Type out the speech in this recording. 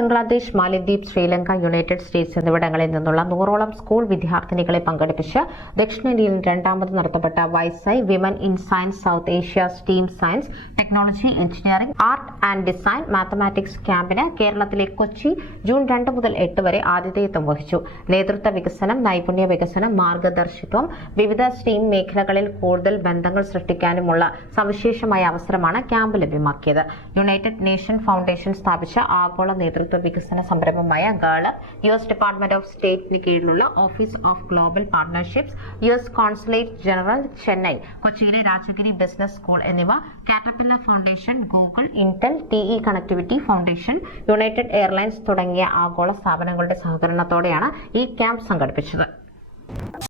Bangladesh, Maldives, Sri Lanka, United States എന്നിവിടങ്ങളിൽ നിന്നുള്ള 100ഓളം സ്കൂൾ വിദ്യാർത്ഥിനികളെ പങ്കെടുപ്പിച്ച് ദക്ഷിണേന്ത്യയിൽ രണ്ടാമത് നടത്തപ്പെട്ട WiSci women in science South Asia STEAM science, technology, engineering, art and design, mathematics ക്യാമ്പിന് കേരളത്തിലെ കൊച്ചി ജൂൺ 2 മുതൽ 8 വരെ ആതിഥേയത്വം വഹിച്ചു. നേതൃത്വ വികസനം, നൈപുണ്യ വികസനം, മാർഗദർശിത്വം, വിവിധ സ്റ്റീം മേഖലകളിൽ കൂടുതൽ ബന്ധങ്ങൾ സൃഷ്ടിക്കാനുമുള്ള സവിശേഷമായ അവസരമാണ് ക്യാമ്പ് ലഭ്യമാക്കിയത്. യുണൈറ്റഡ് നേഷൻ ഫൗണ്ടേഷൻ സ്ഥാപിച്ച ആഗോള നേതൃത്വ വികസന സംരംഭമായ ഗേള്, US ഡിപ്പാർട്ട്മെന്റ് ഓഫ് സ്റ്റേറ്റിന് കീഴിലുള്ള office of global partnerships, US consulate general, Chennai, കൊച്ചിയിലെ രാജഗിരി ബിസിനസ് സ്കൂൾ എന്നിവ, caterpillar foundation, Google, Intel, TE connectivity foundation, United airlines തുടങ്ങിയ ആഗോള സ്ഥാപനങ്ങളുടെ സഹകരണത്തോടെയാണ് ഈ ക്യാമ്പ് സംഘടിപ്പിച്ചത്.